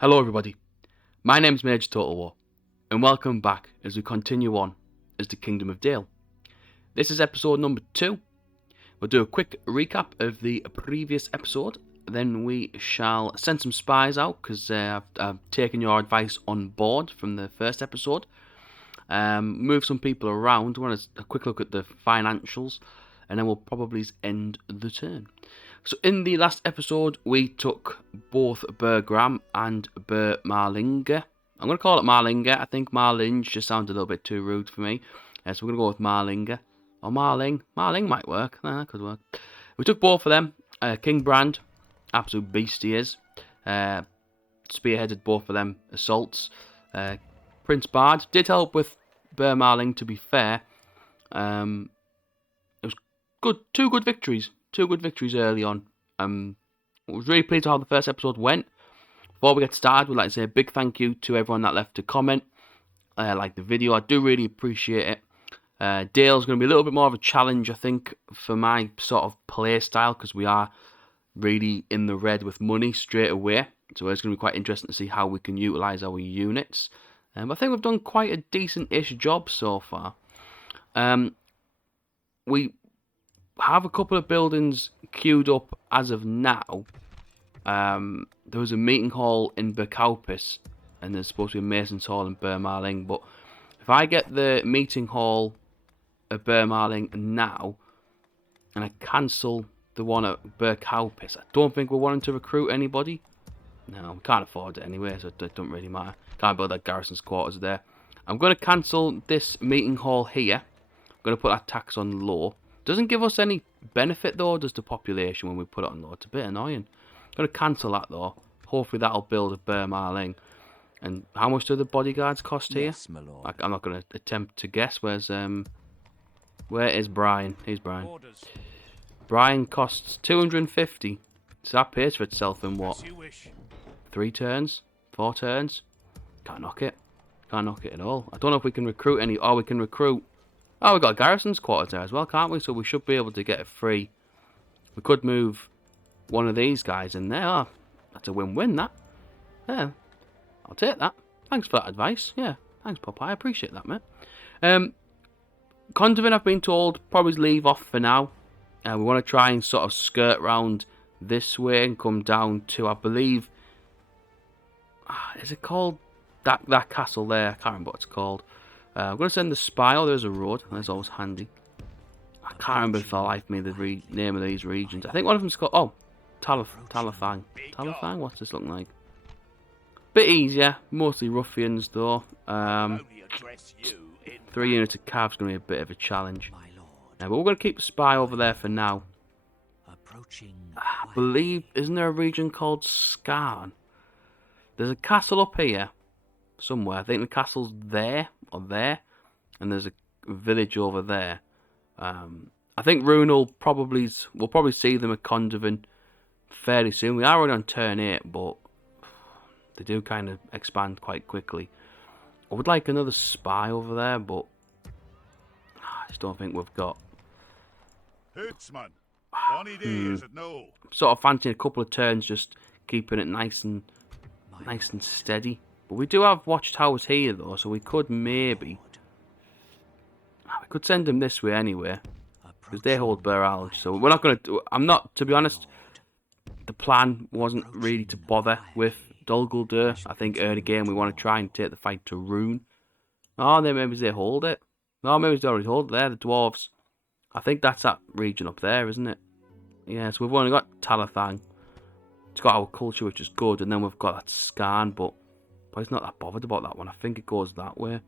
Hello everybody, my name's Major Total War, and welcome back as we continue on as the Kingdom of Dale. This is episode number 2. We'll do a quick recap of the previous episode, then we shall send some spies out, because I've taken your advice on board from the first episode. Move some people around, want a quick look at the financials, and then we'll probably end the turn. So in the last episode, we took both Bergram and Marlinga. I'm going to call it Marlinga. I think Marlinge just sounded a little bit too rude for me. So we're going to go with Marlinga. Or Marling. Marling might work. That could work. We took both of them. King Brand, absolute beast he is. Spearheaded both of them assaults. Prince Bard did help with Marling, to be fair. It was good. Two good victories early on. I was really pleased with how the first episode went. Before we get started, we'd like to say a big thank you to everyone that left a comment. Like the video, I do really appreciate it. Dale's going to be a little bit more of a challenge, I think, for my sort of play style, because we are really in the red with money straight away. So it's going to be quite interesting to see how we can utilise our units. I think we've done quite a decent-ish job so far. We have a couple of buildings queued up as of now. There was a meeting hall in Berkaupis, and there's supposed to be a mason's hall in Bermarling, but if I get the meeting hall at Bermarling now, and I cancel the one at Berkaupis, I don't think we're wanting to recruit anybody. No, we can't afford it anyway, so it doesn't really matter. Can't build that garrison's quarters there. I'm going to cancel this meeting hall here. I'm going to put that tax on low. Doesn't give us any benefit though, does the population, when we put it on low. It's a bit annoying. I'm going to cancel that though. Hopefully that'll build a Bermarling. And how much do the bodyguards cost here? Yes, my lord. I'm not going to attempt to guess. Where is Brian? Here's Brian. Orders. Brian costs 250. So that pays for itself in what? 3 turns? 4 turns? Can't knock it. Can't knock it at all. I don't know if we can recruit any. Oh, we can recruit. Oh, we've got garrison's quarters there as well, can't we? So we should be able to get it free. We could move one of these guys in there. Oh, that's a win-win, that. Yeah, I'll take that. Thanks for that advice. Yeah, thanks, Popeye. I appreciate that, mate. Kondovan, I've been told, probably leave off for now. We want to try and sort of skirt round this way and come down to, I believe, is it called that castle there? I can't remember what it's called. I'm going to send the spy. Oh, there's a road. That's always handy. I can't remember for the life of me the name of these regions. I think one of them's called... Oh, Talafang. Talafang? What's this looking like? Bit easier. Mostly ruffians, though. 3 units of calves going to be a bit of a challenge. But we're going to keep the spy over there for now. I believe... Isn't there a region called Skarn? There's a castle up here. Somewhere. I think the castle's there. Or there. And there's a village over there. I think Rhun will probably... We'll probably see them at Kondovan fairly soon. We are already on turn 8, but... They do kind of expand quite quickly. I would like another spy over there, but... I just don't think we've got... Hootsman, bonny day, is it no? Sort of fancying a couple of turns, just keeping it nice and steady. But we do have watchtowers here, though, so we could maybe... We could send them this way anyway, because they hold Buralge, so we're not going to do... I'm not, to be honest, the plan wasn't really to bother with Dol Guldur. I think early game we want to try and take the fight to Rhun. Oh, then maybe they hold it. No, maybe they already hold it there, the dwarves. I think that's that region up there, isn't it? Yeah, so we've only got Talathang. It's got our culture, which is good, and then we've got that Skarn, but he's not that bothered about that one. I think it goes that way.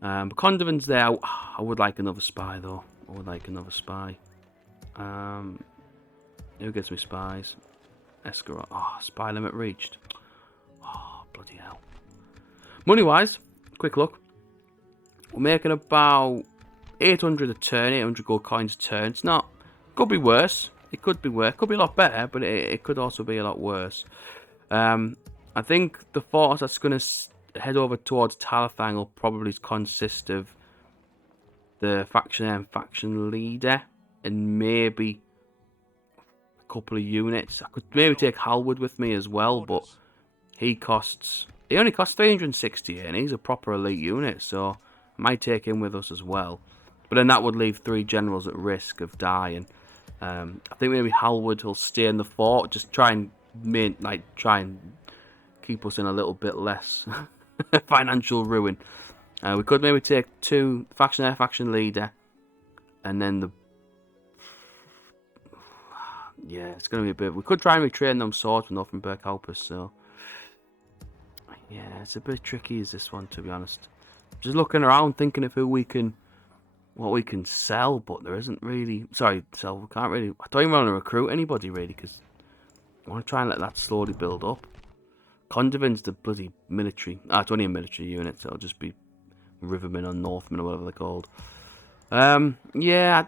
But Kondovan's there. I would like another spy, though. I would like another spy. Who gets me spies? Escarot. Oh, spy limit reached. Oh, bloody hell. Money-wise, quick look. We're making about 800 a turn, 800 gold coins a turn. It's not... Could be worse. It could be worse. Could be a lot better, but it could also be a lot worse. I think the force that's going to head over towards Talafang will probably consist of the faction and faction leader, and maybe a couple of units. I could maybe take Halwood with me as well, but He only costs 360, and he's a proper elite unit, so I might take him with us as well. But then that would leave 3 generals at risk of dying. I think maybe Halwood will stay in the fort, just try and keep us in a little bit less financial ruin. We could maybe take 2 faction air, faction leader, and then it's going to be a bit. We could try and retrain them swords with nothing Berghaupus, so yeah, it's a bit tricky is this one, to be honest. Just looking around, thinking of what we can sell, but there isn't really. Sorry, sell. We can't really. I don't even want to recruit anybody really, because I want to try and let that slowly build up. Kondovan's the bloody military. It's only a military unit, so it'll just be Rivermen or Northmen or whatever they're called. Yeah,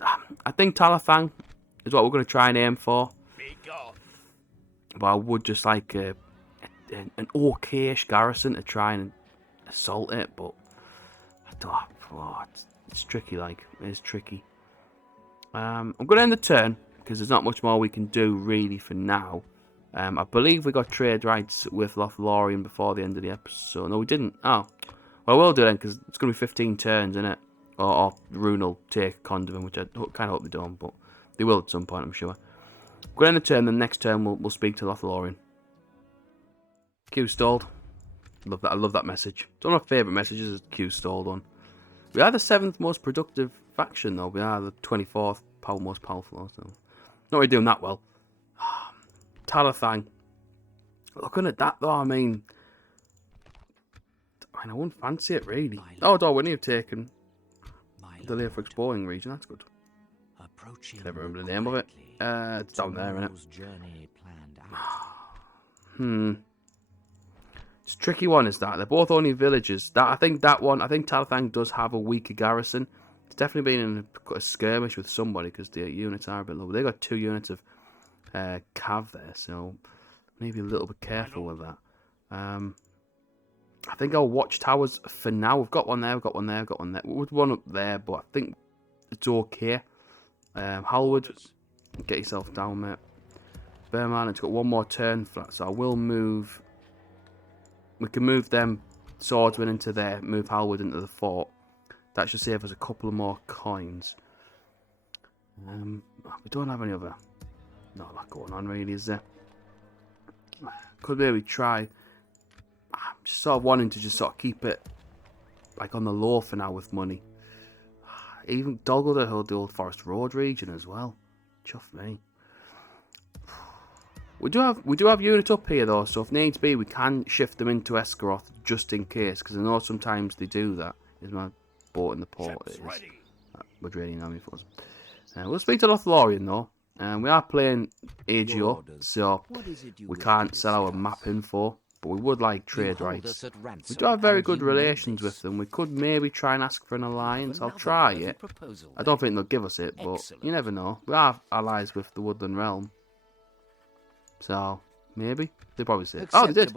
I think Talafang is what we're going to try and aim for. But I would just like an okayish garrison to try and assault it, but I don't. It's tricky, it's tricky. I'm going to end the turn because there's not much more we can do really for now. I believe we got trade rights with Lothlorien before the end of the episode. No, we didn't. Oh, well, we'll do then because it's going to be 15 turns, isn't it? Or Rhun will take Kondovan, which I kind of hope they don't, but they will at some point, I'm sure. We're going to end the turn. The next turn we'll speak to Lothlorien. Q stalled. Love that. I love that message. It's one of my favourite messages. Is Q stalled one. We are the 7th most productive faction, though. We are the 24th most powerful. So not really doing that well. Talafang. Looking at that, though, I mean, I wouldn't fancy it, really. Oh, Darwin, you've taken the Leofrix Boring region. That's good. Never remember the name of it. It's down there, isn't it? It's a tricky one, is that. They're both only villages. I think Talafang does have a weaker garrison. It's definitely been in a skirmish with somebody because the units are a bit low. They got 2 units of cav there, so maybe a little bit careful with that. I think our watchtowers for now. We've got one there. We've got one there. We've got one there. We've one up there, but I think it's okay. Halwood, get yourself down, mate. Bearman, it's got one more turn flat, so I will move. We can move them swordsmen into there, move Halwood into the fort. That should save us a couple of more coins. We don't have any other. Not a lot going on really, is there? Could maybe try. I'm just sort of wanting to just sort of keep it like on the low for now with money. Even Doggled hold the Old Forest Road region as well. Chuff me. We do have units up here though, so if needs be, we can shift them into Esgaroth just in case, because I know sometimes they do that. Is my boat in the port? It is. That would really annoy me if it wasn't. We'll speak to Lothlorien though. We are playing AGO, so we can't sell our map info, but we would like trade rights. We do have very good relations with them. We could maybe try and ask for an alliance. I'll try it. I don't think they'll give us it, but you never know. We are allies with the Woodland Realm. So, maybe. They probably say. Oh, they did.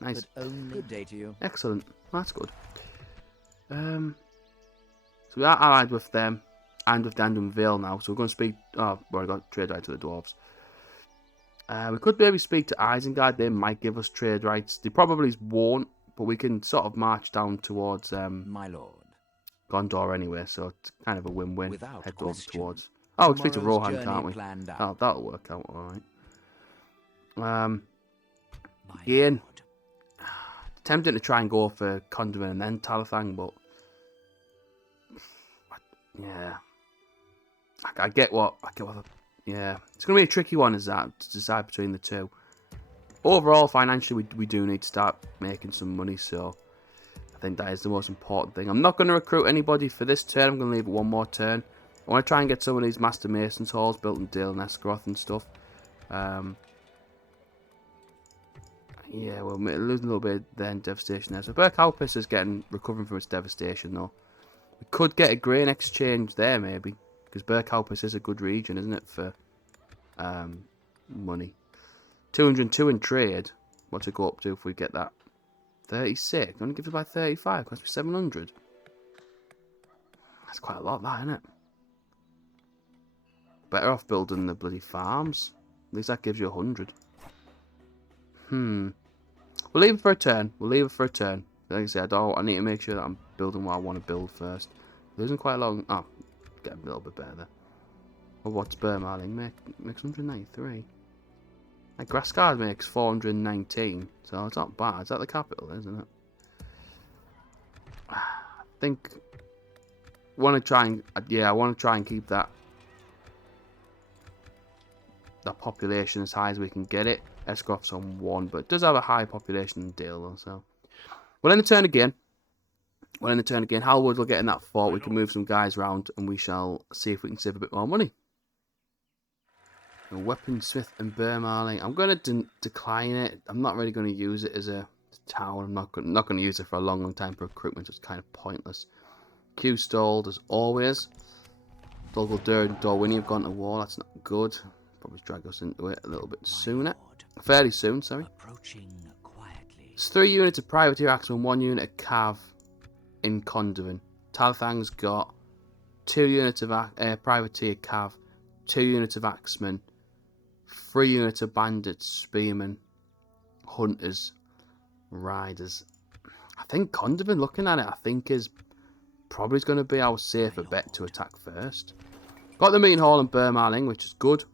Nice. Good day to you. Excellent. That's good. So we are allied with them and with Dandum Vale now. So we're going to speak. Oh, well, I got trade rights to the dwarves. We could maybe speak to Isengard. They might give us trade rights. They probably won't, but we can sort of march down towards my lord. Gondor anyway. So it's kind of a win-win. Without Head over question. towards. Oh, we can speak to Tomorrow's Rohan, journey can't we? planned out. Oh, that'll work out alright. My Again, lord. tempting to try and go for Kondovan and then Talafang, but yeah, I get what yeah, it's gonna be a tricky one, is that, to decide between the two. Overall, financially, we do need to start making some money, so I think that is the most important thing. I'm not going to recruit anybody for this turn. I'm going to leave it one more turn. I want to try and get some of these Master Masons halls built in Dale and Esgaroth and stuff. Yeah, we're losing a little bit then devastation there. So Berghaupus is recovering from its devastation though. We could get a grain exchange there maybe, because Berghaupus is a good region, isn't it, for money. 202 in trade. What's it go up to if we get that? 36. Only gives it by 35. Cost me 700. That's quite a lot, that, isn't it? Better off building the bloody farms. At least that gives you 100. We'll leave it for a turn. We'll leave it for a turn. Like I said, I need to make sure that I'm building what I want to build first. There isn't quite a long... Oh, get a little bit better there. Well, what's Burmarling? Makes 193. Like Grassguard makes 419. So it's not bad. Is that the capital, isn't it? I think... I want to try and keep that population as high as we can get it. Escroft's on 1, but it does have a high population in Dale though, so we'll end the turn again. Halwood will get in that fort. We can move some guys around and we shall see if we can save a bit more money. A weaponsmith and Burmarling. I'm going to decline it. I'm not really going to use it as a town. I'm not going to use it for a long time for recruitment. It's kind of pointless. Q stalled as always. Dulguldur and Dorwini have gone to war. That's not good. Probably drag us into it a little bit sooner. Fairly soon, sorry. There's 3 units of privateer axemen, 1 unit of cav in Kondovan. Talathang's got 2 units of privateer cav, 2 units of axemen, 3 units of bandits, spearmen, hunters, riders. I think Kondovan, looking at it, I think is probably going to be our safer bet to attack first. Got the meeting hall and Burmarling, which is good.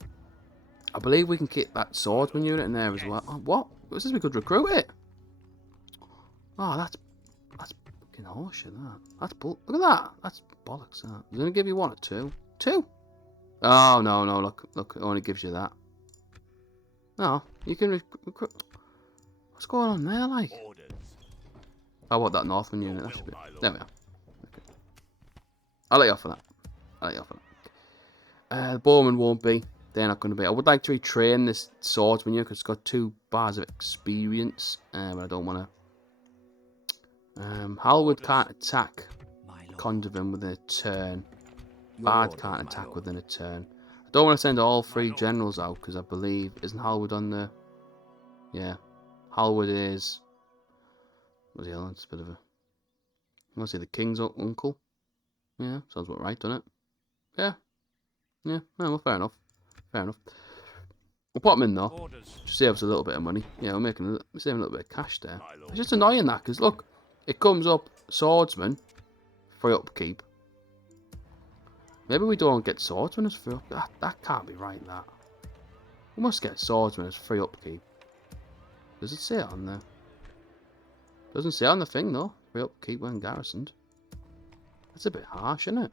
I believe we can keep that swordsman unit in there as well. Oh, what? This says we could recruit it. Oh, that's fucking horseshit, that. Look at that. That's bollocks, that. Is it going to give you 1 or 2? 2? Oh, no, look, it only gives you that. No, you can recruit. What's going on there, like? I want that Northman unit. That should be... There we are. Okay. I'll let you off for that. The bowman won't be. They're not going to be. I would like to retrain this swordsman unit because it's got 2 bars of experience. But I don't want to. Halwood can't attack Kondovan within a turn. Bard can't attack within a turn. I don't want to send all 3 generals out because I believe... Isn't Halwood on the... Yeah. Halwood is... What's the other one? It's a bit of a... I want to say the king's uncle. Yeah, sounds about right, doesn't it? Yeah. Yeah, well, fair enough. We'll put them in though. Just save us a little bit of money. Yeah, we're saving a little bit of cash there. It's just annoying that, because look, it comes up swordsman, free upkeep. Maybe we don't get swordsman as free upkeep. That can't be right, that. We must get swordsman as free upkeep. Does it say it on there? Doesn't say on the thing though. Free upkeep when garrisoned. That's a bit harsh, isn't it?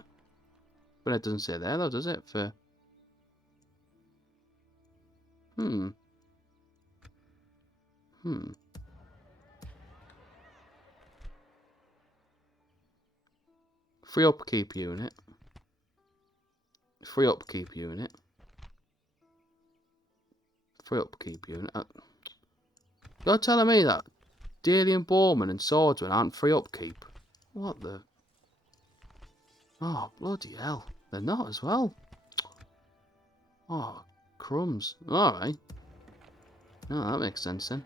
But it doesn't say there though, does it? For... Free upkeep unit. Free upkeep unit. You're telling me that Dalian Bowman and Swordsman aren't free upkeep? What the... Oh, bloody hell. They're not as well. Oh, crumbs. Alright. No, that makes sense then.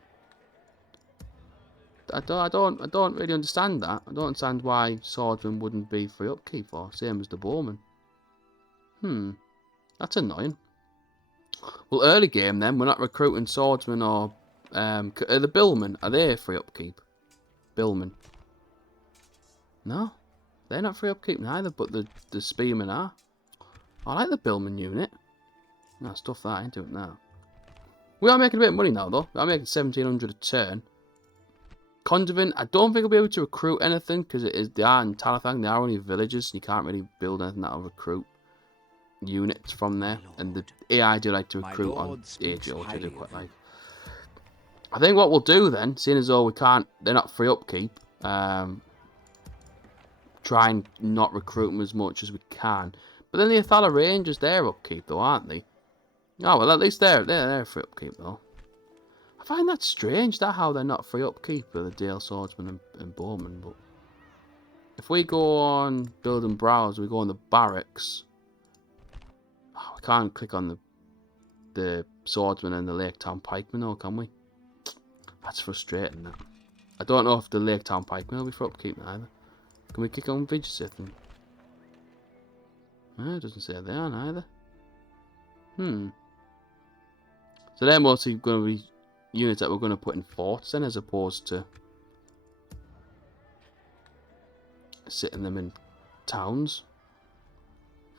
I don't really understand that. I don't understand why Swordsman wouldn't be free upkeep or same as the Bowman. That's annoying. Well, early game then, we're not recruiting Swordsman or the Billmen. Are they free upkeep? Billmen. No, they're not free upkeep neither, but the Spearmen are. I like the Billman unit. No, stuff that into it now. We are making a bit of money now though. We are making 1700 a turn. Kondovan, I don't think we'll be able to recruit anything because they are in Talathang. They are only villages. You can't really build anything that'll recruit units from there. And the AI do like to recruit on AGO, which I do quite like. I think what we'll do then, seeing as though they're not free upkeep, try and not recruit them as much as we can. But then the Athala Rangers, they're upkeep though, aren't they? Oh well, at least they're free upkeep though. I find that strange, that how they're not free upkeep for the Dale Swordsman and Bowman. But if we go on build and browse, we go on the barracks. Oh, we can't click on the Swordsman and the Lake Town Pikeman, though, can we? That's frustrating. That. I don't know if the Lake Town Pikeman will be free upkeep either. Can we click on Vigisith? No, it doesn't say they are either. So they're mostly going to be units that we're going to put in forts then, as opposed to sitting them in towns.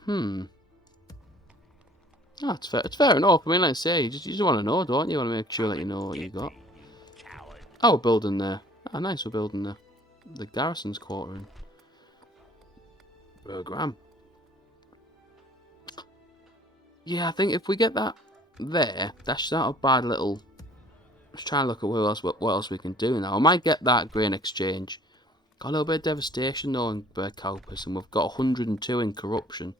Oh, it's fair enough. I mean, like I say, you just want to know, don't you? You want to make sure that you know what you got. Oh, we're building there. Ah, nice, we're building the garrison's quarter in Bergram. Yeah, I think if we get that there, that's not a bad little... Let's try and look at what else we can do now. I might get that grain exchange. Got a little bit of devastation though in Bergkaupis, and we've got 102 in corruption.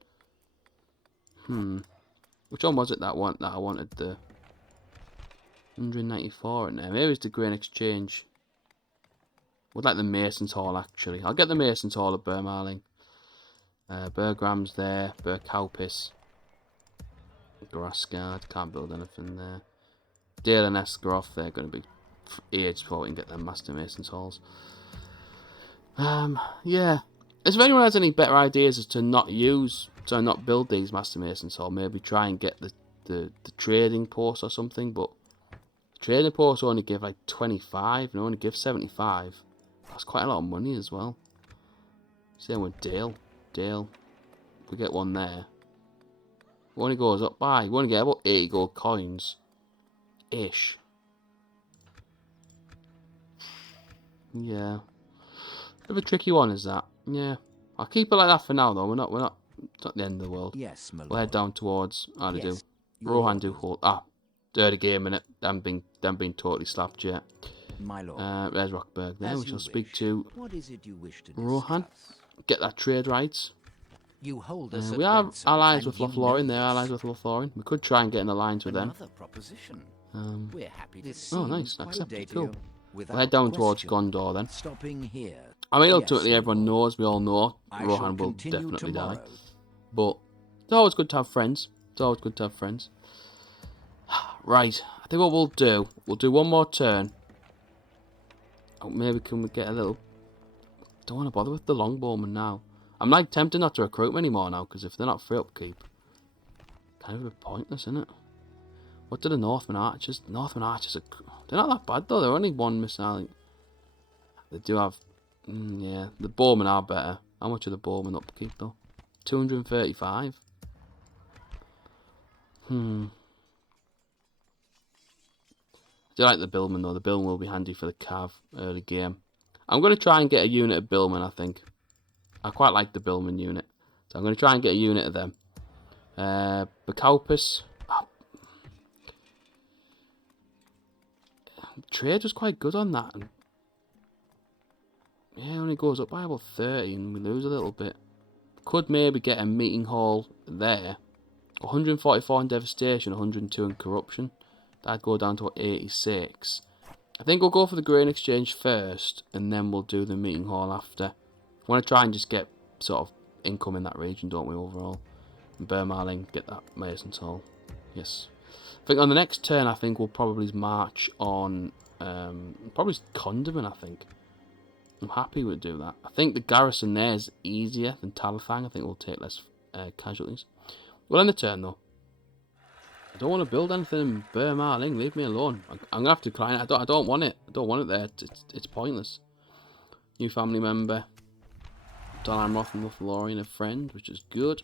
Which one was it that I wanted? The 194 in there. Maybe it's the grain exchange. Would like the Mason's Hall actually. I'll get the Mason's Hall at Bermarling. Bergram's there. Bergkaupis. Grassgard. Can't build anything there. Dale and Esgaroth, they're going to be ages before we can get them Master Mason's Halls. Yeah. If anyone has any better ideas as to not build these Master Mason's Hall, maybe try and get the trading post or something, but the trading posts only give like 25 and only give 75. That's quite a lot of money as well. Same with Dale. Dale, if we get one there, it only goes up by, we only get about 80 gold coins. Ish. Yeah. Bit of a tricky one is that. Yeah. I'll keep it like that for now though. We're not it's not the end of the world. Yes, my lord. We'll head down towards how to Yes, do. Rohan do hold dirty game in it. Them being totally slapped yet. My lord. There's Rockberg there. As We shall you speak wish. to What is it you wish to Rohan. discuss? Get that trade rights. You hold us We at are ransom, allies and with you Lothlorien. know They're this. allies with Lothlorien. We could try and get an alliance with them. Another proposition. We're happy to Oh, see nice. quite Accepted. date Cool. you. We'll head down towards Question. Gondor then. Stopping here. I mean, Yes, ultimately, my everyone lord. knows, we all know, I Rohan shall will continue definitely die. tomorrow. But it's always good to have friends. It's always good to have friends. Right, I think what we'll do one more turn. Oh, maybe can we get a little... Don't want to bother with the longbowmen now. I'm like tempted not to recruit them anymore now, because if they're not free upkeep, kind of a bit pointless, isn't it? What do the Northman Archers? Northman Archers are... They're not that bad though, they're only one missile. They do have... yeah, the bowmen are better. How much are the bowmen upkeep though? 235. I do like the billman though. The billman will be handy for the cav early game. I'm going to try and get a unit of billmen, I think. I quite like the billman unit. So I'm going to try and get a unit of them. Bergkaupis. Trade was quite good on that. And yeah, it only goes up by about 30 and we lose a little bit. Could maybe get a meeting hall there. 144 in devastation, 102 in corruption. That'd go down to 86. I think we'll go for the grain exchange first, and then we'll do the meeting hall after. We want to try and just get sort of income in that region, don't we, overall? And Bermarling, get that Mason's Hall. Yes. I think on the next turn, I think we'll probably march on, probably Kondovan, I think. I'm happy we'll do that. I think the garrison there is easier than Talathang. I think we'll take less casualties. We'll end the turn, though. I don't want to build anything in Bermarling. Leave me alone. I'm gonna have to decline it. I don't want it. I don't want it there. It's pointless. New family member. Don Amroth and Lothlorien, a friend, which is good.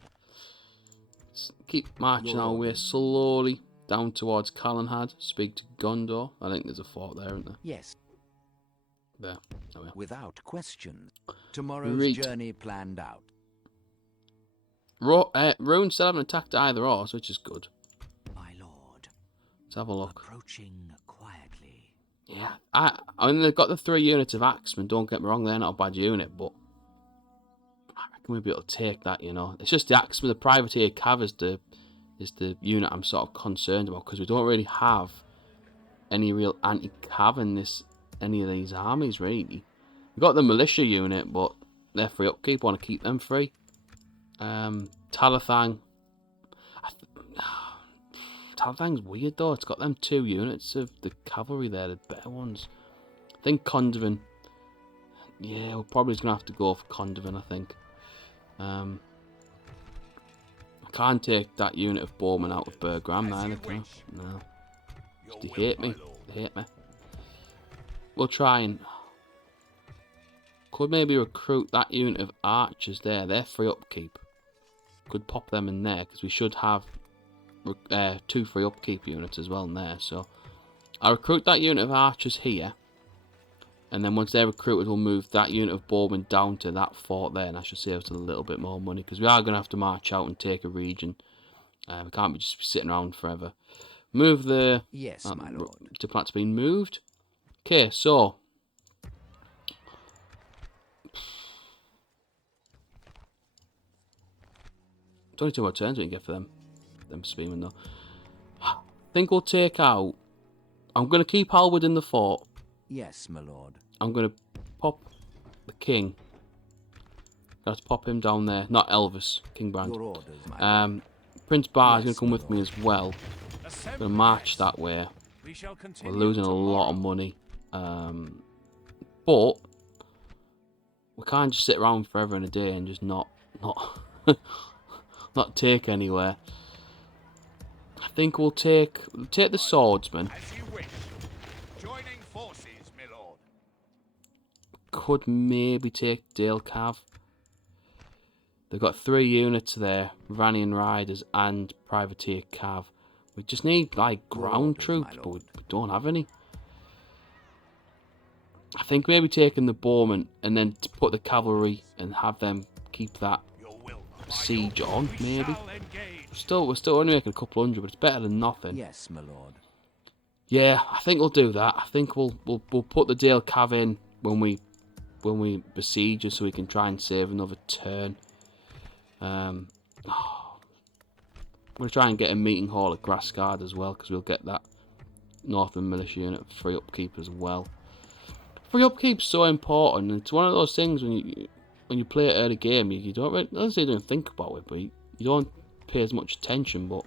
Let's keep marching our way slowly down towards Calenhad. Speak to Gondor. I think there's a fort there, isn't there? Yes, There we are. without question. Tomorrow's Right. journey planned out. Rhun still haven't attacked either horse, which is good. My lord, Let's have a look. approaching quietly. Yeah, I mean, they've got the 3 units of Axemen, don't get me wrong, they're not a bad unit, but I reckon we'll be able to take that, you know. It's just the Axemen, the Privateer Cav is the unit I'm sort of concerned about, because we don't really have any real anti-Cav in any of these armies, really. We've got the Militia unit, but they're free upkeep, want to keep them free. Talathang. Talathang's weird though, it's got them 2 units of the cavalry there, the better ones. I think Kondovan. Yeah, we're probably going to have to go for Kondovan, I think. I can't take that unit of bowmen out of Bergram either, can I? No. Your Do you will, hate my me? lord. They hit me. We'll try and... Could maybe recruit that unit of archers there. They're free upkeep. Could pop them in there, because we should have 2 free upkeep units as well in there. So I'll recruit that unit of archers here. And then once they're recruited, we'll move that unit of bowmen down to that fort there. And I should save us a little bit more money, because we are going to have to march out and take a region. We can't be just sitting around forever. Move the... Yes, my lord. Diplomat's been moved. Okay, so... 22 more turns we can get for them. Them spearmen though. I think we'll take out... I'm going to keep Halwood in the fort. Yes, my lord. I'm going to pop the king. Got to pop him down there. Not Elvis, King Brand. Your orders, my lord. Prince Bar is Yes, going to come with me as well. I'm going to march that way. We're losing a lot of money. But we can't just sit around forever and a day and just not not take anywhere. I think we'll take the swordsman. As you wish. Joining forces, my lord. Could maybe take Dale Cav. They've got 3 units there, Ranian Riders and Privateer Cav. We just need like ground troops, but we don't have any. I think maybe taking the bowmen and then to put the cavalry and have them keep that siege on, maybe. We're still only making a couple hundred, but it's better than nothing. Yes, my lord. Yeah, I think we'll do that. I think we'll put the Dale Cav in when we besiege, so we can try and save another turn. I'm going to try and get a meeting hall at Grassguard as well, because we'll get that Northern Militia unit free upkeep as well. Free upkeep's so important. It's one of those things when you play it early game, you don't really, I don't say you don't think about it, but you don't pay as much attention. But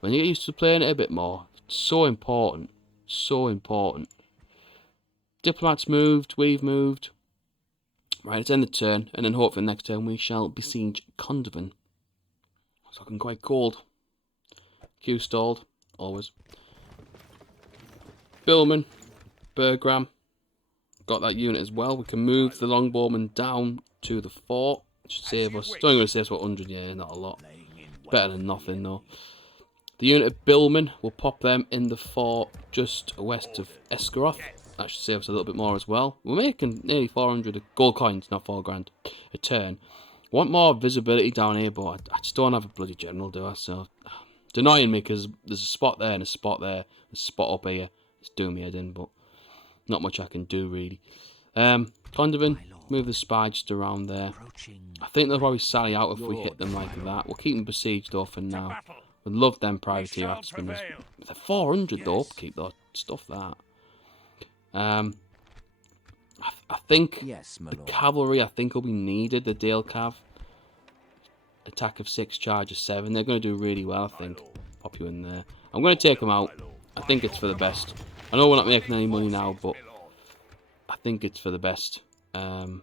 when you get used to playing it a bit more, it's so important. So important. Diplomats moved, we've moved. Right, it's end the turn, and then hopefully next turn we shall besiege Kondovan. It's looking quite cold. Q stalled, always. Billman, Bergram, got that unit as well. We can move the longbowmen down to the fort. Should save us. It's only going to save us what 100, yeah, not a lot. Better than nothing though. The unit of Billman, we'll pop them in the fort just west of Esgaroth. That should save us a little bit more as well. We're making nearly 400 gold coins, not 4 grand a turn. Want more visibility down here, but I just don't have a bloody general, do I? So it's annoying me because there's a spot there and a spot there, a spot up here. It's doing me head in, but not much I can do really. Kondovan, move the spy just around there. I think they'll probably sally out if we hit them like that. We'll keep them besieged though for now. We'd love them privateer after spinners. They're 400 though, upkeep though. Stuff that. I think the cavalry, I think, will be needed. The Dale Cav. Attack of 6, charge of 7. They're going to do really well, I think. Pop you in there. I'm going to take them out. I think it's for the best. I know we're not making any money now, but I think it's for the best. Oh,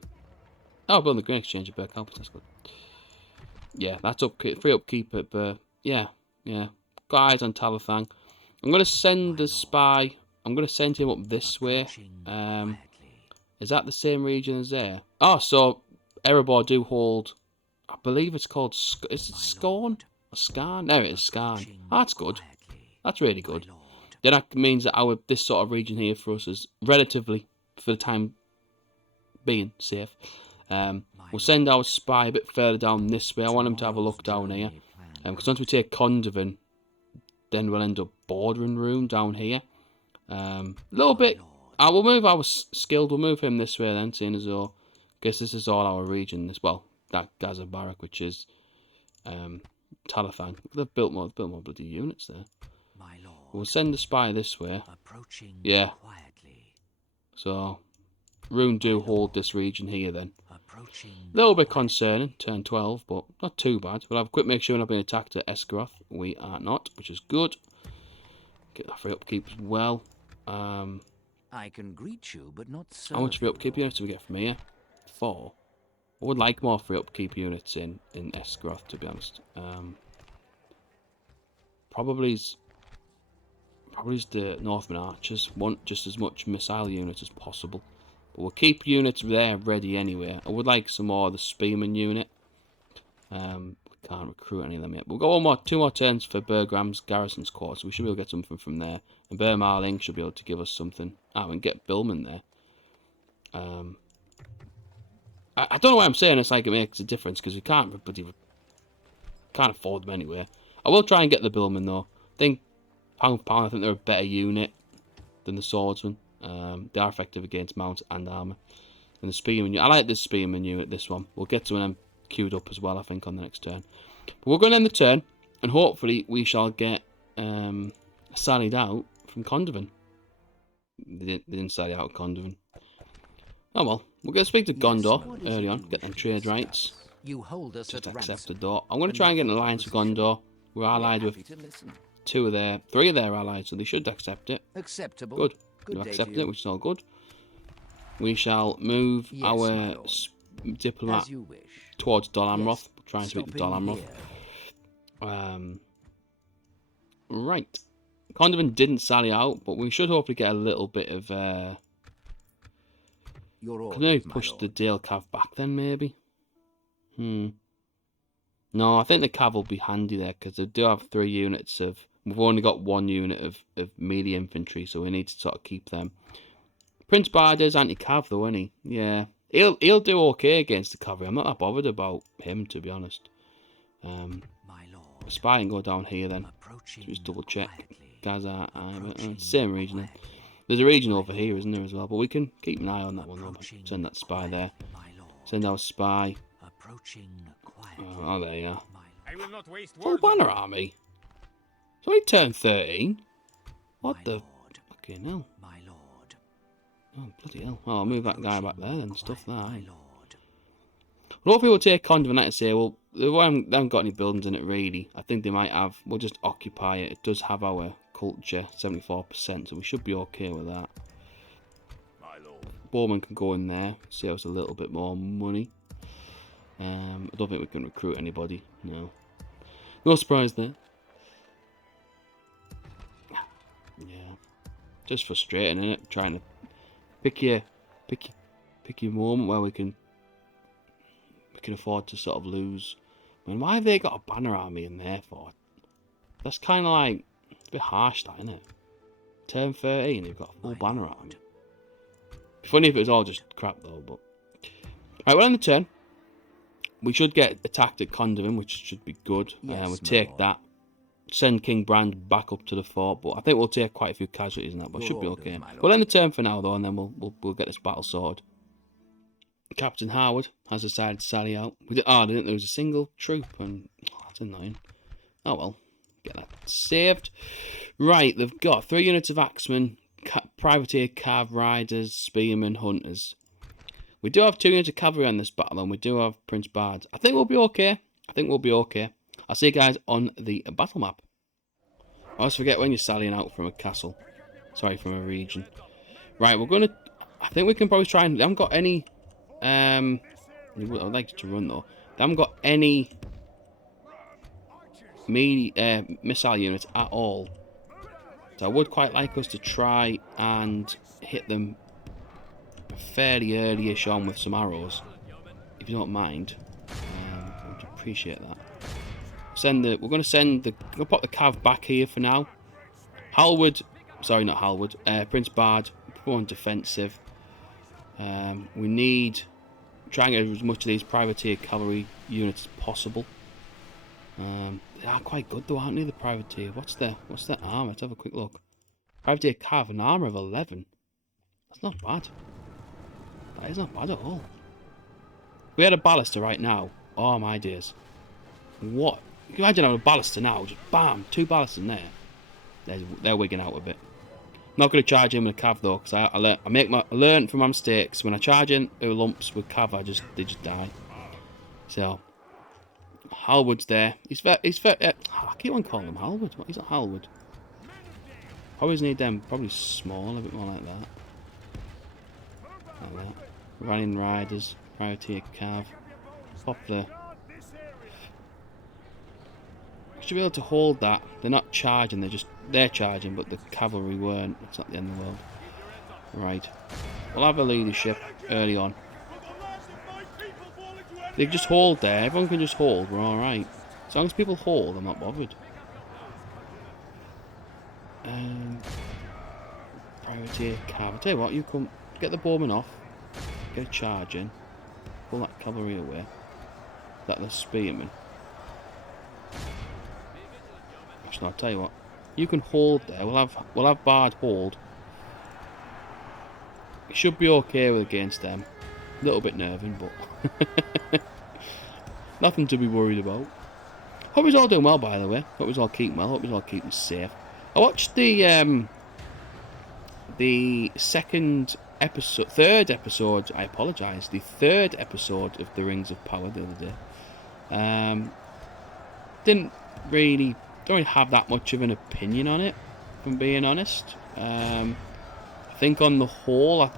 building the Green Exchange at Burke That's good. Yeah, that's free upkeep at yeah. Got eyes on Talathang. I'm going to send the spy. I'm going to send him up this way. Is that the same region as there? Oh, so Erebor do hold... I believe it's called... Is it Scorn? Or Scarn? No, it is Scarn. Oh, that's good. That's really good. Then that means that this sort of region here for us is relatively, for the time being, safe. We'll send our spy a bit further down this way. I want him to have a look down here. Because once we take Kondovan, then we'll end up bordering Rhun down here. A little bit. We'll move our skilled. We'll move him this way then, seeing as though. I guess this is all our region as well. That Gaza Barrack, which is Talathang. They've built more bloody units there. We'll send the spy this way. Yeah. So Rhun do hold this region here then. A little bit concerning, turn 12, but not too bad. We'll have a quick make sure we're not being attacked at Esgaroth. We are not, which is good. Get that free upkeep as well. I can greet you, but not so. How much free upkeep units do we get from here? 4. I would like more free upkeep units in Esgaroth, to be honest. Probably Probably just the Northern Archers want just as much missile units as possible. But we'll keep units there ready anyway. I would like some more of the Spearman unit. We can't recruit any of them yet. We'll go two more turns for Bergram's Garrison's Corps, so we should be able to get something from there. And Bermarling should be able to give us something. Ah, we can get Billman there. I don't know why I'm saying it's like it makes a difference, because we can't afford them anyway. I will try and get the Billman though. I think pound for pound, I think they're a better unit than the Swordsman. They are effective against mounts and armour. And the Spearman unit, I like this Spearman unit, this one. We'll get to them queued up as well, I think, on the next turn. But we're going to end the turn, and hopefully we shall get sallied out from Kondovan. They didn't sally out of Kondovan. Oh well, we're going to speak to Gondor early on, get them trade rights. You hold us Just at accept the ransom. door. I'm going to try and get an alliance with Gondor. We're allied with three of their allies, so they should accept it. Acceptable. Good. Good They've day accepted to you. it, which is all good. We shall move Yes, my our lord. diplomat As you wish. towards Dolamroth. Yes, Try and speak to stopping Dolamroth. here. Right. Kondovan didn't sally out, but we should hopefully get a little bit of... Your Can orders, we my push the lord. Dale Cav back then, maybe? No, I think the Cav will be handy there, because they do have 3 units of... We've only got 1 unit of melee infantry, so we need to sort of keep them. Prince Barder's anti-Cav though, isn't he? Yeah. He'll do okay against the cavalry. I'm not that bothered about him, to be honest. My lord. Spy and go down here then. Approaching Just double check. quietly. Gaza, Approaching same region then. quietly. There's a region over here, isn't there, as well? But we can keep an eye on that one though. Approaching Send that spy there. quietly, my lord. Send our spy. Approaching quietly. Oh, there you are. My I will not waste Full words. banner army. It's only turned 13. What my the? lord. Fucking hell. My lord. Oh, bloody hell. Oh, I'll move that guy back there then. Stuff that. My lord. But hopefully we'll take Kondovan and say, well, they haven't got any buildings in it really. I think they might have. We'll just occupy it. It does have our culture, 74%, so we should be okay with that. My lord. Bowman can go in there, save us a little bit more money. I don't think we can recruit anybody. No. No surprise there. Yeah. Just frustrating, isn't it? Trying to pick your moment where we can afford to sort of lose. I mean, why have they got a banner army in there for? That's kind of like a bit harsh, that, isn't it? Turn 13, they've got a full banner army. It'd be funny if it was all just crap though, but right, we're on the turn. We should get attacked at Kondovan, which should be good. Yes, We'll my take lord. that. Send King Brand back up to the fort, but I think we'll take quite a few casualties in that, but it Your should be orders, okay. my lord. We'll end the turn for now though, and then we'll get this battle sorted. Captain Howard has decided to sally out. I didn't think there was a single troop, and that's annoying. Oh well, get that saved. Right, they've got 3 units of axemen, privateer, cav, riders, spearmen, hunters. We do have 2 units of cavalry on this battle, and we do have Prince Bards. I think we'll be okay. I'll see you guys on the battle map. I always forget when you're sallying out from a castle. Sorry, from a region. Right, we're going to... I think we can probably try and... They haven't got any... I'd like to run though. They haven't got any... missile units at all. So I would quite like us to try and hit them fairly early-ish on with some arrows, if you don't mind. I would appreciate that. We're going to put the cav back here for now. Prince Bard, go on defensive. We need try and get as much of these privateer cavalry units as possible. They are quite good though, aren't they, the privateer? What's their armour? Let's have a quick look. Privateer cav, an armour of 11. That's not bad. That is not bad at all. If we had a ballista right now, oh my dears. What? You can imagine having a ballista now, just bam, 2 ballists in there. They're wigging out a bit. I'm not going to charge in with a cav though, because I learn from my mistakes. When I charge in lumps with cav, they just die. So Halwood's there. He's fair. I keep on calling him Halwood. He's not Halwood. Probably need them. Probably small, a bit more like that. Like that. Running riders, privateer cav. Pop the. Should be able to hold that. They're not charging, they're charging, but the cavalry weren't. It's not the end of the world. Right. We'll have a leadership early on. They can just hold there. Everyone can just hold. We're alright. As long as people hold, I'm not bothered. Priority cav. I tell you what, you come get the bowman off. Get a charge in. Pull that cavalry away. That the spearmen. Actually, I'll tell you what. You can hold there. We'll have Bard hold. It should be okay with against them. A little bit nerving, but nothing to be worried about. Hope he's all doing well, by the way. Hope he's all keeping well. Hope he's all keeping safe. I watched the third episode. I apologise. The third episode of The Rings of Power the other day. Don't really have that much of an opinion on it, if I'm being honest. I think on the whole,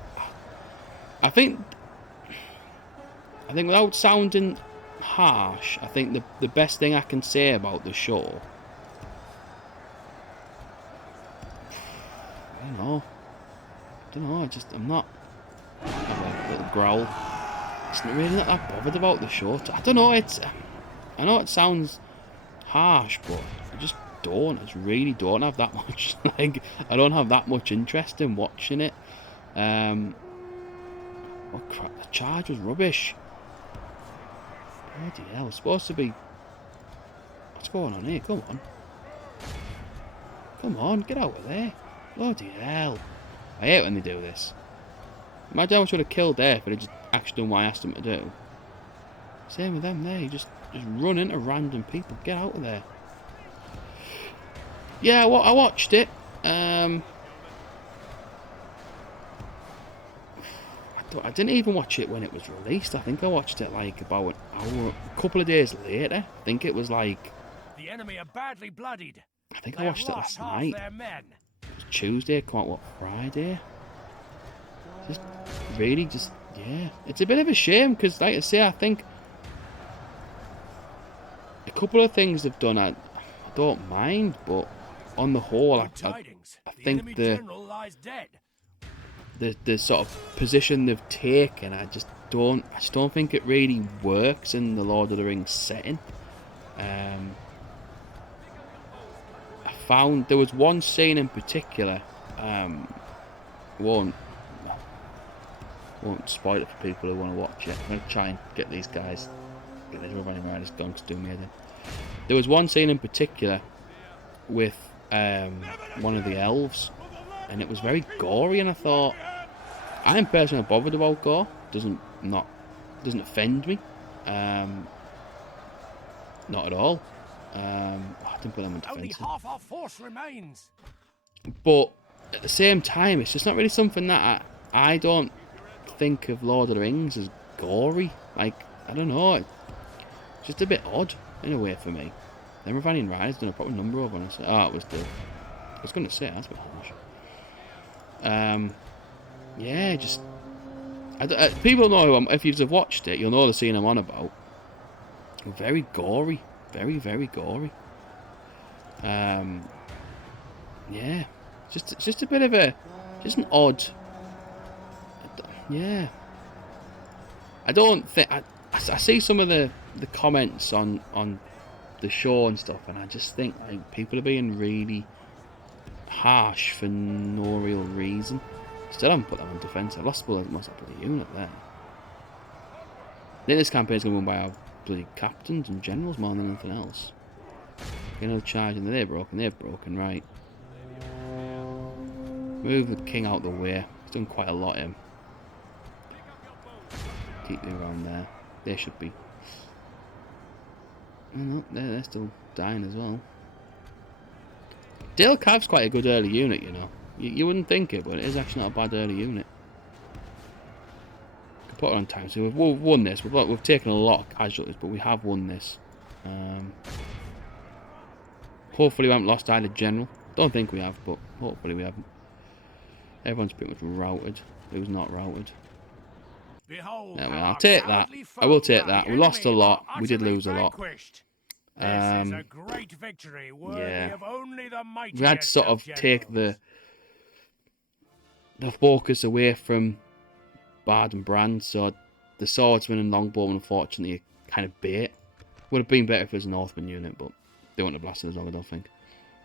I think without sounding harsh, I think the best thing I can say about the show, I don't know, I'm not, I have a little growl, just really not that bothered about the show. I don't know, I know it sounds harsh, but I just don't, I just really don't have that much, like, I don't have that much interest in watching it. Oh crap, the charge was rubbish. Bloody hell, it's supposed to be... What's going on here? Come on. Come on, get out of there. Bloody hell. I hate when they do this. Imagine how much I would have killed there if they'd just actually done what I asked them to do. Same with them there, you just run into random people. Get out of there. Yeah, I watched it. I didn't even watch it when it was released. I think I watched it like about a couple of days later. I think it was like... The enemy are badly bloodied. I think I watched it last night. It was Tuesday, quite what, Friday? Yeah. It's a bit of a shame because, like I say, I think a couple of things they've done I don't mind, but on the whole, I think the sort of position they've taken, I just don't think it really works in the Lord of the Rings setting. I found there was one scene in particular, won't spoil it for people who want to watch it. I'm going to try and get these Kondovan Rhun gonks to do me then. There was one scene in particular with one of the elves, and it was very gory, and I thought, I'm personally bothered about gore. Doesn't offend me. Not at all. I didn't put them on defensive. Only half our force remains. But at the same time, it's just not really something that I don't think of Lord of the Rings as gory. Like, I don't know. It's just a bit odd in a way for me. Then Kondovan Rhun's done a proper number over on us. Oh, it was the... I was going to say, that's a bit harsh. Yeah, just... people know who if you've watched it, you'll know the scene I'm on about. Very gory. Very, very gory. Yeah. It's just a bit of a... Just an odd... Yeah. I don't think... I see some of the comments on the show and stuff, and I just think like people are being really harsh for no real reason. Still haven't put them on defence. I've lost most of the unit there. I think this campaign is going to win by our bloody captains and generals more than anything else. Get another charge and they've broken, right. Move the king out the way. He's done quite a lot him. Keep them around there. They should be. Oh no, they're still dying as well. Dale Cav's quite a good early unit, you know. You wouldn't think it, but it is actually not a bad early unit. Can put it on time. So we've won this. We've taken a lot of casualties, but we have won this. Hopefully we haven't lost either general. Don't think we have, but hopefully we haven't. Everyone's pretty much routed. Who's not routed? Behold, I'll take that. I will take that. We lost a lot. We did lose a lot. This is a great victory, worthy yeah. of only the mightiest We had to sort of take generals. the focus away from Bard and Brand, so the swordsman and longbowman unfortunately are kind of bait. Would have been better if it was a Northman unit, but they wouldn't have lasted as long, I don't think.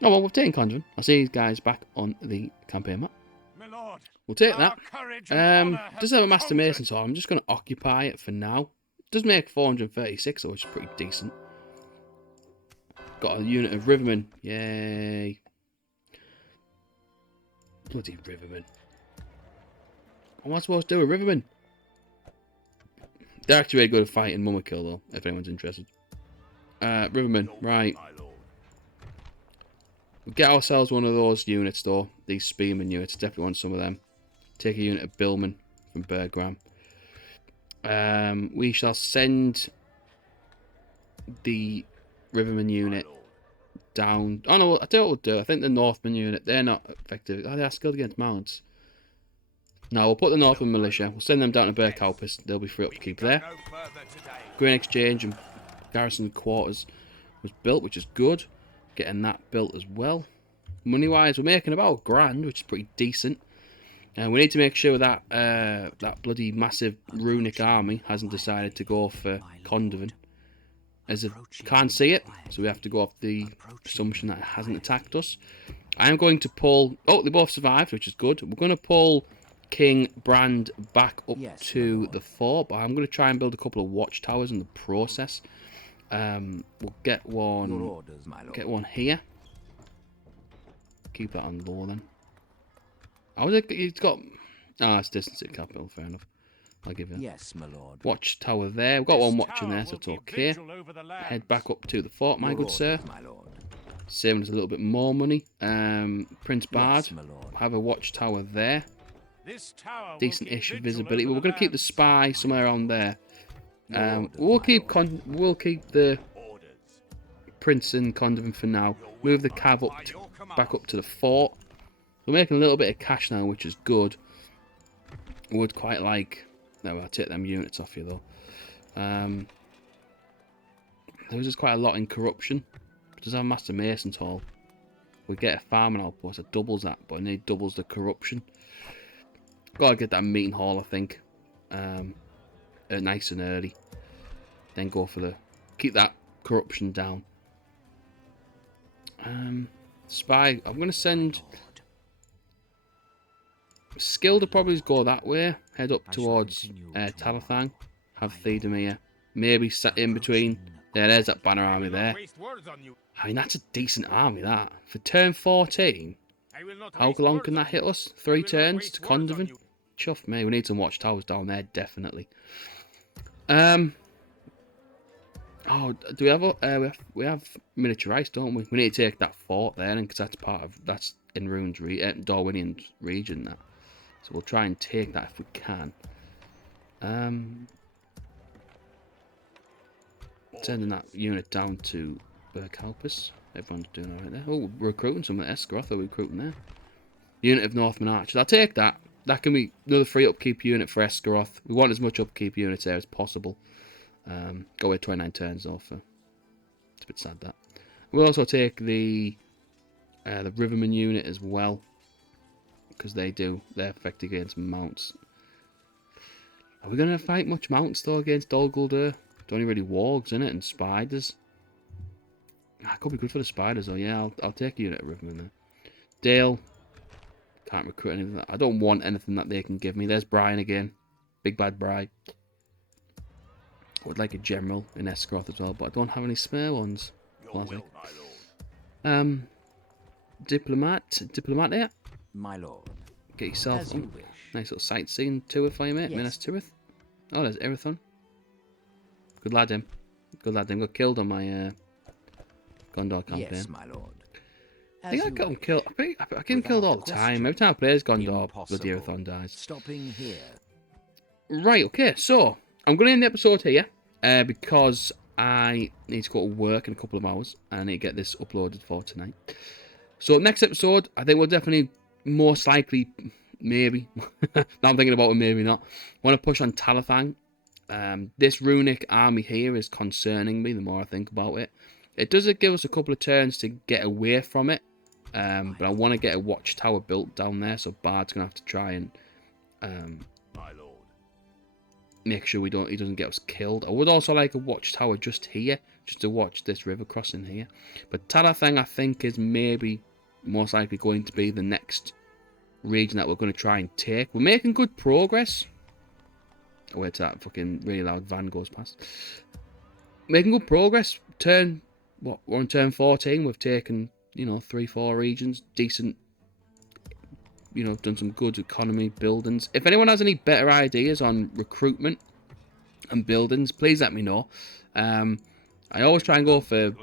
Oh well, we've taken Kondovan. I'll see you guys back on the campaign map. My lord, We'll take our that. courage and honor Does have a Master conquered. Mason, so I'm just going to occupy it for now. It does make 436, which is pretty decent. Got a unit of Rivermen. Yay. Bloody Rivermen. What am I supposed to do with Rivermen? They're actually really good at fighting Mumma Kill, though, if anyone's interested. Rivermen, right. We'll get ourselves one of those units, though. These Spearman units. Definitely want some of them. Take a unit of Billman from Bergram. We shall send the Riverman unit down. Oh no, I tell you what we'll do. I think the Northman unit, they're not effective. Oh, they are skilled against mounts. No, we'll put the Northman militia. We'll send them down to Bergkaupis. They'll be free upkeep there. Grain exchange and garrison quarters was built, which is good. Getting that built as well. Money wise, we're making about £1,000, which is pretty decent. And we need to make sure that that bloody massive runic army hasn't decided to go for Kondovan, as it can't see it, so we have to go off the assumption that it hasn't attacked us. I am going to pull. Oh, they both survived, which is good. We're going to pull King Brand back up to the fort, but I'm going to try and build a couple of watchtowers in the process. We'll get one. Get one here. Keep that on low then. How is it? It's got. Ah, it's distance at capital. Fair enough. I'll give you. Yes, my lord. Watchtower there. We've got one watching there, so it's okay. Head back up to the fort, my good sir. My lord. Saving us a little bit more money. Prince Bard. Yes, my lord. Have a watchtower there. This tower Decent-ish visibility. But we're going to keep the spy somewhere around there. We'll keep the Prince and Kondovan for now. Move the cav up back up to the fort. We're making a little bit of cash now, which is good. Would quite like. No, I'll take them units off you though. There was just quite a lot in corruption. Does have a Master Mason's Hall. We get a farming outpost that doubles that, but I need doubles the corruption. Gotta get that meeting hall, I think. Nice and early. Then go for the keep that corruption down. Spy. I'm gonna send. Skilled to probably go that way. Head up towards Talathang. Have Theodemir. Maybe sat in between. There's that banner army there. I mean, that's a decent army, that. For turn 14, how long can that hit us? 3 turns to Kondovan? Chuff me. We need some watchtowers down there, definitely. Oh, do we have we have miniaturized, don't we? We need to take that fort there, because that's in Rhune's Darwinian's region. That, so we'll try and take that if we can. Sending that unit down to Bergkaupis. Everyone's doing alright there. Oh, we're recruiting some of the Esgaroth. Are we recruiting there? Unit of Northman Archers. I'll take that. That can be another free upkeep unit for Esgaroth. We want as much upkeep units there as possible. Go with 29 turns off. It's a bit sad that. We'll also take the Riverman unit as well, because they're effective against mounts. Are we going to fight much mounts though against Dol Guldur? It's only really wargs in it and spiders. That could be good for the spiders though. Yeah, I'll take a unit of Riverman there. Dale. Can't recruit anything. I don't want anything that they can give me. There's Brian again. Big bad Brian. I would like a general in Esgaroth as well, but I don't have any spare ones. Diplomat here. My lord. Get yourself As you wish. nice little sightseeing tour for you, mate. Yes. Minas Tirith. Oh, there's Erathon. Good lad, him. Good lad, him. Got killed on my Gondor campaign. Yes, my lord. I think I got him killed. I get him killed all the time. Every time I play as Gondor, bloody Impossible. Erathon dies. Stopping here. Right, okay, so I'm going to end the episode here because I need to go to work in a couple of hours and I need to get this uploaded for tonight. So next episode, I think we'll definitely, most likely, maybe, now I'm thinking about it, maybe not, want to push on Talathang. This runic army here is concerning me the more I think about it. It does give us a couple of turns to get away from it. But I want to get a watchtower built down there, so Bard's going to have to try and My lord. make sure he doesn't get us killed. I would also like a watchtower just here, just to watch this river crossing here. But Talathang, I think, is maybe most likely going to be the next region that we're going to try and take. We're making good progress. Oh, wait till that fucking really loud van goes past. Making good progress. We're on turn 14. We've taken, 3-4 regions. Decent, done some good economy buildings. If anyone has any better ideas on recruitment and buildings, please let me know. I always try and go for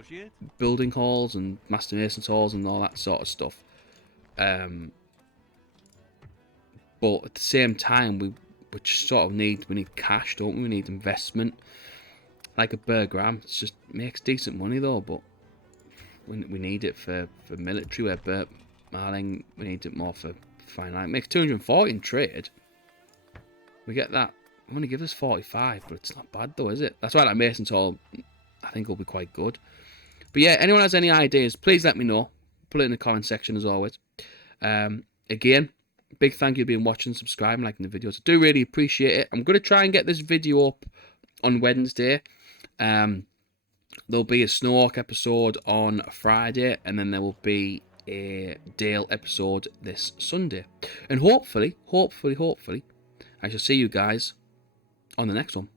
building halls and master masons halls and all that sort of stuff. But at the same time, we just sort of need cash, don't we? We need investment. Like a Bergram, it just makes decent money though, but we need it for military. Where Bert Marling, we need it more for fine line. It makes 240 in trade. We get that. I'm only give us 45, but it's not bad though, is it? That's why that Mason's Hall, I think, will be quite good. But yeah, anyone has any ideas, please let me know. Put it in the comment section as always. Again, big thank you for being watching, subscribing, liking the videos. I do really appreciate it. I'm going to try and get this video up on Wednesday. There'll be a Snowhawk episode on Friday, and then there will be a Dale episode this Sunday. And hopefully, I shall see you guys on the next one.